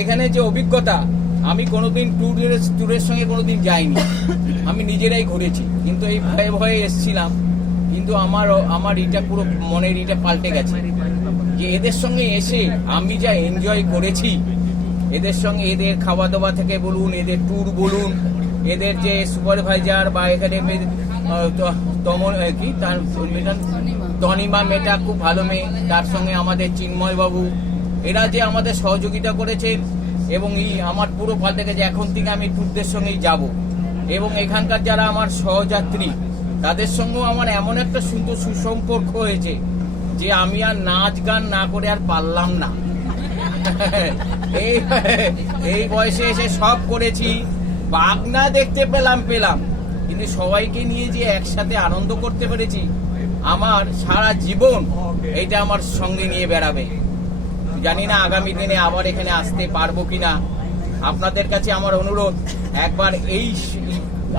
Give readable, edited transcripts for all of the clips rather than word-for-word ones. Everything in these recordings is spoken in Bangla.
এখানে যে অভিজ্ঞতা, আমি কোনোদিন ট্যুরের সঙ্গে কোনোদিন যাইনি, আমি নিজেরাই ঘুরেছি, কিন্তু এই ভয়ে ভয়ে এসেছিলাম। কিন্তু আমার এটা পুরো মনের এটা পাল্টে গেছে যে এদের সঙ্গে এসে আমি যা এনজয় করেছি, এদের সঙ্গে এদের খাওয়া দাওয়া থেকে বলুন, এদের ট্যুর বলুন, এদের যে সুপারভাইজার বা এখানে তনিমা মেয়েটা খুব ভালো মেয়ে, তার সঙ্গে আমাদের চিন্ময় বাবু, এরা যে আমাদের সহযোগিতা করেছেন এবং আমার পুরো পাল্টে গেছে। এখন থেকে আমি ট্যুরদের সঙ্গেই যাব এবং এখানকার যারা আমার সহযাত্রী তাদের সঙ্গেও আমার এমন একটা সুন্দর সুসম্পর্ক হয়েছে যে আমি আর নাচ গান না করে আর পারলাম না। এই বয়সে এসে সব করেছি, বাগনা দেখতে পেলাম, কিন্তু সবাইকে নিয়ে যে একসাথে আনন্দ করতে পেরেছি, আমার সারা জীবন এটা আমার সঙ্গে নিয়ে বেড়াবে। জানি না আগামী দিনে আবার এখানে আসতে পারবো কিনা। আপনাদের কাছে আমার অনুরোধ, একবার এই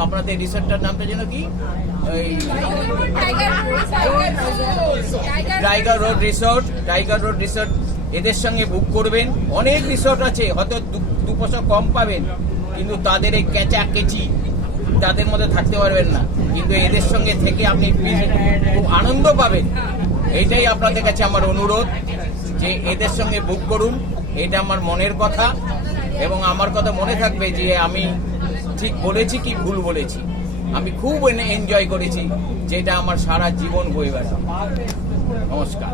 আপনাদের রিসোর্টটার নামটা যেন কি, টাইগার রোড রিসোর্ট, এদের সঙ্গে বুক করবেন। অনেক রিসোর্ট আছে, হয়তো 2 পয়সা কম পাবেন, কিন্তু তাদের এই কেচি তাদের মধ্যে থাকতে পারবেন না, কিন্তু এদের সঙ্গে থেকে আপনি খুব আনন্দ পাবেন। এইটাই আপনাদের কাছে আমার অনুরোধ যে এদের সঙ্গে বুক করুন। এটা আমার মনের কথা এবং আমার কথা মনে থাকবে যে আমি ঠিক বলেছি কি ভুল বলেছি। আমি খুব এনজয় করেছি, যেটা আমার সারা জীবন বয়ে বেড়াবে। নমস্কার।